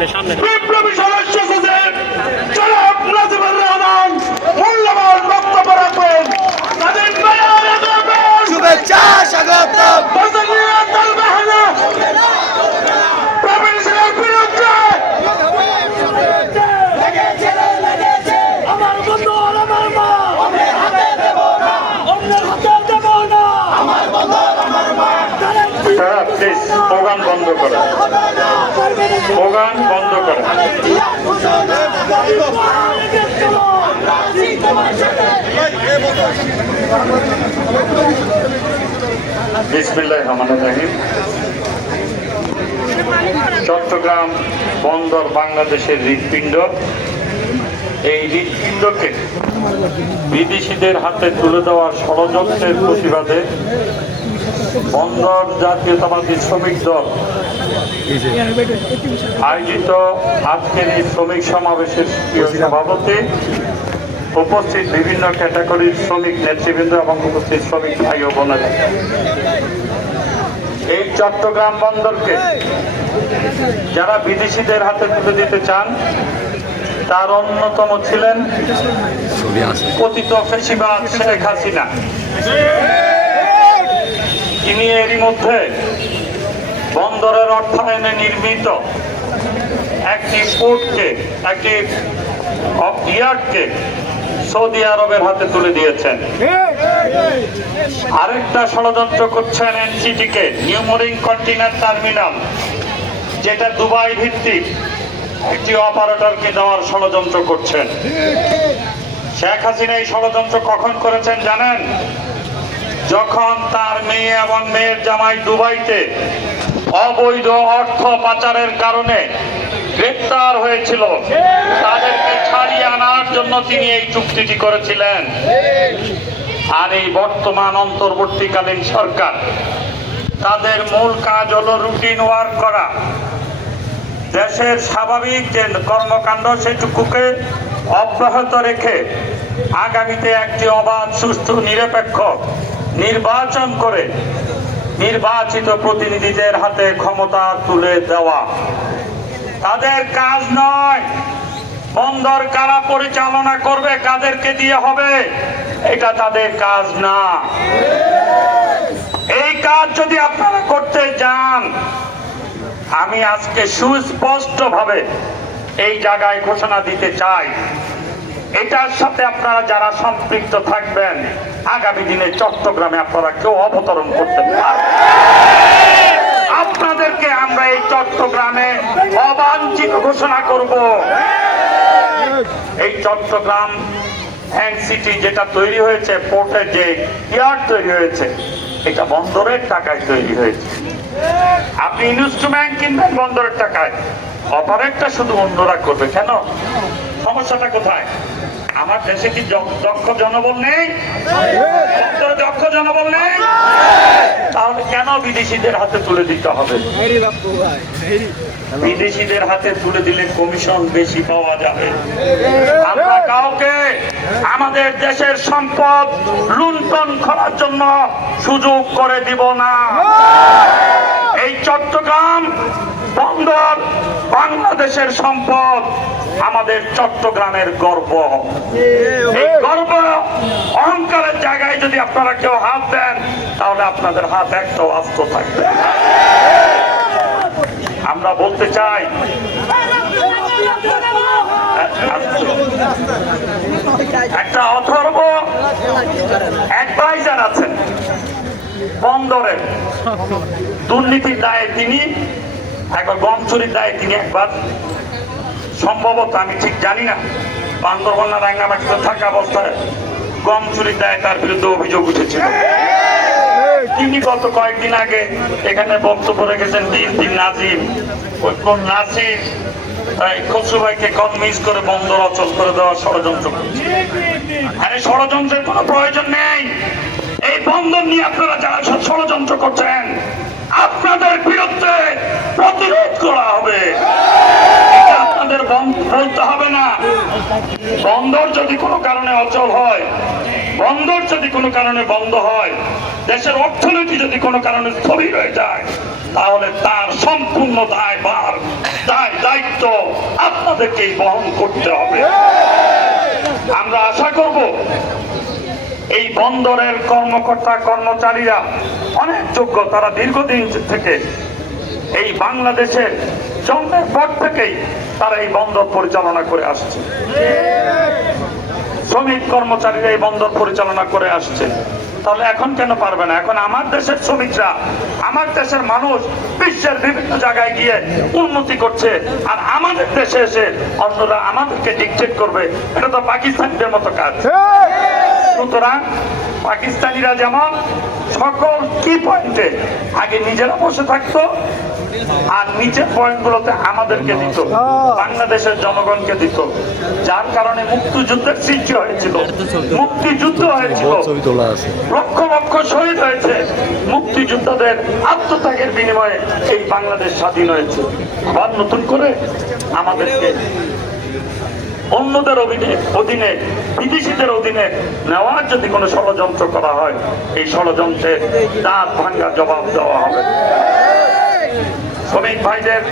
সামনে সামনে বিপ্লবী সদস্য সচিব জনাব নাজিবুর রহমান মূল্যবান বক্তব্য রাখবেন তাদের মেয়র এগোবেন শুভেচ্ছা স্বাগতম বদলিয়া দল বাহানা প্রবীণ সেনের বিরুদ্ধে আমার বন্ধু আর আমার মা অন্যের হাতে দেব না অন্যের হাতে দেব না আমার বন্ধু আমার মা তারা প্লিজ স্লোগান বন্ধ করে। স্লোগান বন্ধ করে। চট্টগ্রাম বন্দর বাংলাদেশের হৃৎপিণ্ড। এই হৃৎপিণ্ডকে বিদেশিদের হাতে তুলে দেওয়ার ষড়যন্ত্রের প্রতিবাদে বন্দর জাতীয়তাবাদী শ্রমিক দল। আয়োজিত আজকের এই শ্রমিক সমাবেশের সভাপতি উপস্থিত বিভিন্ন ক্যাটাগরির শ্রমিক নেতৃবৃন্দ এবং উপস্থিত শ্রমিক ভাই ও বোনেরা। এই চট্টগ্রাম বন্দরকে যারা বিদেশিদের হাতে তুলে দিতে চান তার অন্যতম ছিলেন পতিত ফেসিবাদ শেখ হাসিনা। তিনি এরই মধ্যে বন্দরের অর্থায়নে নির্মিত একটি পোর্টকে একটি ইয়ার্ডকে সৌদি আরবের হাতে তুলে দিয়েছেন। আরেকটা ষড়যন্ত্র করছেন এনসিটিকে, নিউ মরিং কন্টেনার টার্মিনাল, যেটা দুবাই ভিত্তিক একটি অপারেটরকে দেওয়ার ষড়যন্ত্র করছেন। শেখ হাসিনা এই ষড়যন্ত্র কখন করেছেন জানেন? যখন তার মেয়ে এবং মেয়ের জামাই দুবাইতে অবৈধ অর্থ পাচারের কারণে গ্রেপ্তার হয়েছিল, তাদেরকে ছাড়িয়ে আনার জন্য তিনি এই চুক্তিটি করেছিলেন। আর এই বর্তমান অন্তর্বর্তীকালীন সরকার, তাদের মূল কাজ হলো রুটিন ওয়ার্ক করা। দেশের স্বাভাবিক যে কর্মকাণ্ড, সেটুকুকে অব্যাহত রেখে আগামীতে একটি অবাধ, সুষ্ঠু, নিরপেক্ষ নির্বাচন করে নির্বাচিত প্রতিনিধিদের হাতে ক্ষমতা তুলে দেওয়া। তাদের কাজ নয় বন্দর কারা পরিচালনা করবে, কাদেরকে দিয়ে হবে, এটা তাদের কাজ না। এই কাজ যদি আপনারা করতে যান, আমি আজকে সুস্পষ্ট ভাবে এই জায়গায় ঘোষণা দিতে চাই। এটার সাথে আপনারা যারা সম্পৃক্ত থাকবেন আগামী দিনে চট্টগ্রামে আপনারা কেউ অবতরণ করতে পারবেন আপনাদেরকে আমরা এই চট্টগ্রামে অবাঞ্ছিত ঘোষণা করব। এই চট্টগ্রাম সিটি যেটা তৈরি হয়েছে, পোর্টের যে ইয়ার্ড তৈরি হয়েছে, এটা বন্দরের টাকায় তৈরি হয়েছে। আপনি ইনস্ট্রুমেন্ট কিনবেন বন্দরের টাকায়। অপারেটটা শুধু অন্যরা করবে। কেন? সমস্যাটা কোথায়? আমার দেশে কি দক্ষ জনবল নেই? দক্ষ জনবল নেই? তাহলে কেন বিদেশিদের হাতে তুলে দিতে হবে? বিদেশিদের হাতে তুলে দিলে কমিশন বেশি পাওয়া যাবে। আমরা কাউকে আমাদের দেশের সম্পদ লুণ্ঠন করার জন্য সুযোগ করে দিব না। এই চট্টগ্রাম বন্দর বাংলাদেশের সম্পদ আমাদের চট্টগ্রামের গর্ব। এই গর্ব অহংকারের জায়গায় যদি আপনারা কেউ হাত দেন তাহলে আপনাদের হাত একটাও আস্ত থাকবে। আমরা বলতে চাই একটা অথর্ব অ্যাডভাইজার আছেন। বন্দরের দুর্নীতির দায়ে তিনি একবার গম চুরির দায়ে তিনি একবার। সম্ভবত আমি ঠিক জানি না। বান্দরবান রাঙ্গামাটিতে থাকা অবস্থায় গম চুরির দায়ে তার বিরুদ্ধে অভিযোগ উঠেছিল। তিনি গত কয়েকদিন আগে এখানে বক্তব্য রেখেছেন, দিন দিন নাজিম। ওই কোন খসরু ভাইকে কনভিন্স করে বন্দর অচল করে দেওয়ার ষড়যন্ত্র আরে ষড়যন্ত্রের কোনো প্রয়োজন নেই। এই বন্দর নিয়ে আপনারা যারা ষড়যন্ত্র করছেন আপনাদের বিরুদ্ধে প্রতিরোধ করা হবে। আপনাদের বলতে হবে না। বন্দর যদি কোনো কারণে অচল হয়, বন্দর যদি কোনো কারণে বন্ধ হয়, দেশের অর্থনীতি যদি কোনো কারণে স্থবির হয়ে যায়, তাহলে তার সম্পূর্ণ দায় বার দায় দায়িত্ব আপনাদেরকেই বহন করতে হবে। আমরা আশা করব এই বন্দরের কর্মকর্তা, কর্মচারীরা অনেক যোগ্য। তারা দীর্ঘদিন থেকে এই বাংলাদেশের জন্মের পর থেকেই তারা এই বন্দর পরিচালনা করে আসছে। শ্রমিক কর্মচারীরা এই বন্দর পরিচালনা করে আসছে। তাহলে এখন কেন পারবে না? এখন আমার দেশের শ্রমিকরা, আমার দেশের মানুষ বিশ্বের বিভিন্ন জায়গায় গিয়ে উন্নতি করছে আর আমাদের দেশে এসে অন্যরা আমাদেরকে ডিকটেট করবে। এটা তো পাকিস্তানিদের মতো কাজ। সুতরাং পাকিস্তানিরা যেমন সকল কি পয়েন্টে আগে নিজেরা বসে থাকতো, আর নিচের পয়েন্টগুলোতে আমাদেরকে দিত, বাংলাদেশের জনগণকে দিত, যার কারণে মুক্তিযুদ্ধের সৃষ্টি হয়েছিল, মুক্তিযুদ্ধ হয়েছিল লক্ষ লক্ষ শহীদ হয়েছে, মুক্তিযোদ্ধাদের আত্মত্যাগের বিনিময়ে এই বাংলাদেশ স্বাধীন হয়েছে। আবার নতুন করে আমাদেরকে অন্যদের অধীনে বিদেশিদের অধীনে নেওয়ার যদি কোনো ষড়যন্ত্র করা হয়, এই ষড়যন্ত্রের দাঁত ভাঙ্গা জবাব দেওয়া হবে। শ্রমিক ভাইদের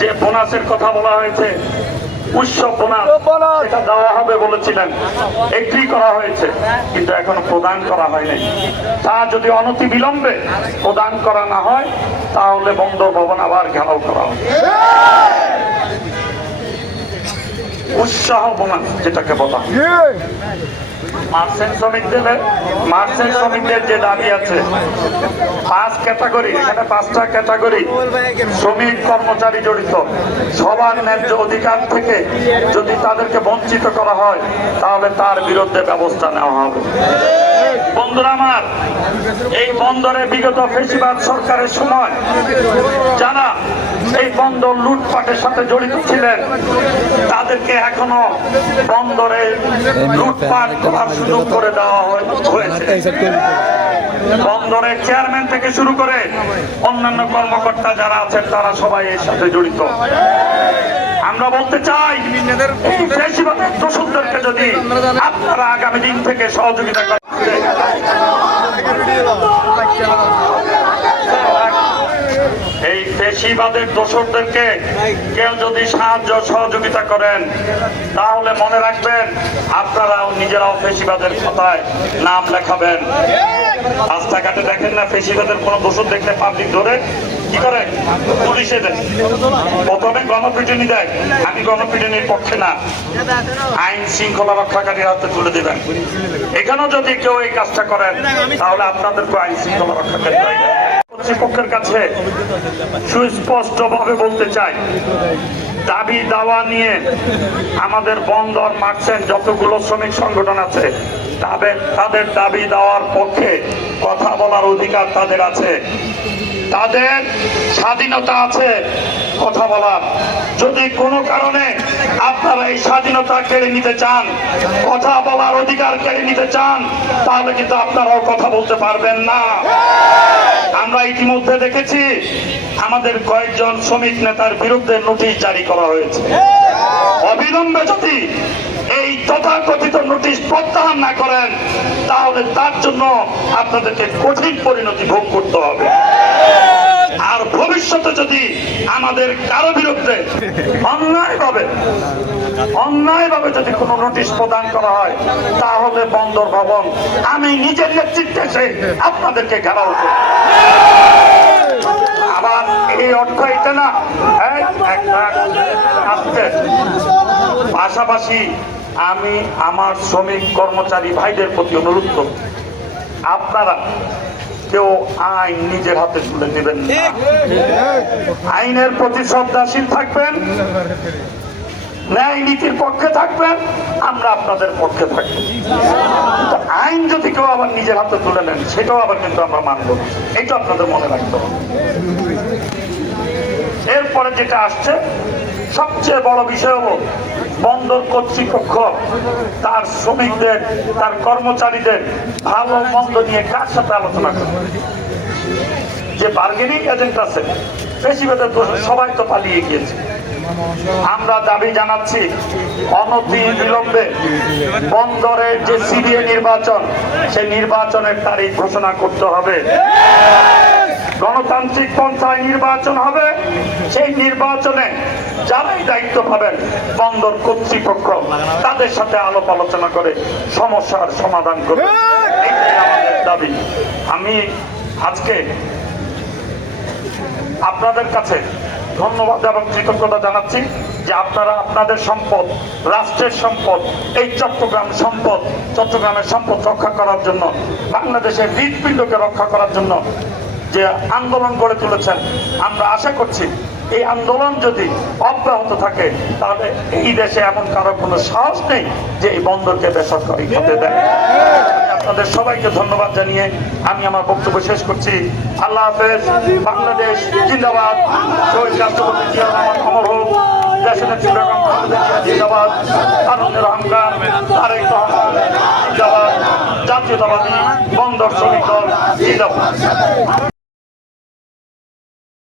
যে বোনাসের কথা বলা হয়েছে বোনাস দেওয়া হবে বলেছিলেন। করা হয়েছে, কিন্তু এখনও প্রদান করা হয়নি। যদি অনতি প্রদান না হয়, তাহলে বন্দর ভবন আবার ঘেরাও করা হবে। উৎসাহ যেটাকে বলা মার্চেন্ট শ্রমিকদের মার্চেন্ট শ্রমিকদের যে দাবি আছে পাঁচ ক্যাটাগরি এখানে পাঁচটা ক্যাটাগরি শ্রমিক কর্মচারী জড়িত। সবার ন্যায্য অধিকার থেকে যদি তাদেরকে বঞ্চিত করা হয় তাহলে তার বিরুদ্ধে ব্যবস্থা নেওয়া হবে। বন্ধুরা আমার, এই বন্দরে বিগত ফেসিবাদ সরকারের সময় যারা এই বন্দর লুটপাটের সাথে জড়িত ছিলেন, তাদেরকে এখনও বন্দরে লুটপাট করার সুযোগ করে দেওয়া হয়েছে। বন্দরের চেয়ারম্যান থেকে শুরু করে অন্যান্য কর্মকর্তা যারা আছেন, তারা সবাই এর সাথে জড়িত। আমরা বলতে চাই এই দোষকদেরকে যদি আপনারা আগামী দিন থেকে সহযোগিতা করেন। এই পেশিবাদের দোষরদেরকে কেউ যদি সাহায্য সহযোগিতা করেন, তাহলে মনে রাখবেন আপনারাও নিজেরাও পেশিবাদের খাতায় নাম লেখাবেন। রাস্তাঘাটে দেখেন না পেশিবাদের কোনো দোষর দেখলে পাবলিক ধরে। কি করে? পুলিশে দেয়। প্রথমে গণপিটুনি দেয়। আমি গণপিটুনির পক্ষে না। আইন শৃঙ্খলা রক্ষাকারীর হাতে তুলে দেবেন। এখানেও যদি কেউ এই কাজটা করেন, তাহলে আপনাদেরকে আইন শৃঙ্খলা রক্ষাকারী। কর্তৃপক্ষের কাছে সুস্পষ্ট ভাবে বলতে চাই দাবি দাওয়া নিয়ে আমাদের বন্দর মার্চেন্ট যতগুলো শ্রমিক সংগঠন আছে। তাদের তাদের দাবি দেওয়ার পক্ষে কথা বলার অধিকার তাদের আছে। তাদের স্বাধীনতা আছে। কথা বলার যদি কোনো কারণে আপনারা এই স্বাধীনতা কেড়ে নিতে চান, কথা বলার অধিকার কেড়ে নিতে চান, তাহলে কিন্তু আপনারাও কথা বলতে পারবেন না। আমরা ইতিমধ্যে দেখেছি আমাদের কয়েকজন শ্রমিক নেতার বিরুদ্ধে নোটিশ জারি করা হয়েছে। অবিলম্বে যদি এই তথাকথিত নোটিশ প্রত্যাহার না করেন, তাহলে তার জন্য আপনাদেরকে কঠিন পরিণতি ভোগ করতে হবে। আর ভবিষ্যতে যদি আমাদের কারও বিরুদ্ধে অন্যায়ভাবে অন্যায়ভাবে যদি কোনো নোটিশ প্রদান করা হয়, তাহলে বন্দর ভবন আমি নিজের নেতৃত্বে এসে আপনাদেরকে ঘেরাও করব। আবার এই অর্থ এটা না একটা পাশাপাশি আমি আমার শ্রমিক কর্মচারী ভাইদের প্রতি অনুরোধ করব। আপনারা কেউ আইন নিজের হাতে তুলে নেবেন আইনের প্রতি শ্রদ্ধাশীল থাকবেন ন্যায় নীতির পক্ষে থাকবেন আমরা আপনাদের পক্ষে থাকব। কিন্তু আইন যদি কেউ আবার নিজের হাতে তুলে নেন সেটাও আবার কিন্তু আমরা মানব এটা আপনাদের মনে রাখতে হবে। এরপরে যেটা আসছে সবচেয়ে বড় বিষয় হলো বন্দর কর্তৃপক্ষ, তার শ্রমিকদের, তার কর্মচারীদের ভালো মন্দ নিয়ে কার সাথে আলোচনা করে যে বার্গেনিং এজেন্ট আছে বেশিরভাগের সবাই তো পালিয়ে গিয়েছে। আমরা দাবি জানাচ্ছি, অনতি বিলম্বে বন্দরের যে সিবিএ নির্বাচন, সেই নির্বাচনের তারিখ ঘোষণা করতে হবে। গণতান্ত্রিক পন্থায় নির্বাচন হবে। সেই নির্বাচনে যারাই দায়িত্ব পাবেন বন্দর কর্তৃপক্ষ তাদের সাথে আলোপ আলোচনা করে সমস্যার সমাধান করবে। আমাদের দাবি। আমি আজকে আপনাদের কাছে ধন্যবাদ এবং কৃতজ্ঞতা জানাচ্ছি যে আপনারা আপনাদের সম্পদ রাষ্ট্রের সম্পদ এই চট্টগ্রাম সম্পদ চট্টগ্রামের সম্পদ রক্ষা করার জন্য বাংলাদেশের হৃদপিণ্ডকে রক্ষা করার জন্য যে আন্দোলন গড়ে তুলেছেন, আমরা আশা করছি এই আন্দোলন যদি অব্যাহত থাকে, তাহলে এই দেশে এমন কারও কোনো সাহস নেই যে এই বন্দরকে বেসরকারি হতে দেয়। আপনাদের সবাইকে ধন্যবাদ জানিয়ে আমি আমার বক্তব্য শেষ করছি। আল্লাহ হাফেজ, বাংলাদেশ জিন্দাবাদ। রাষ্ট্রপতি অমর হোক দেশের জাতীয়তাবাদী বন্দর শ্রমিক দল জিন্দাবাদ।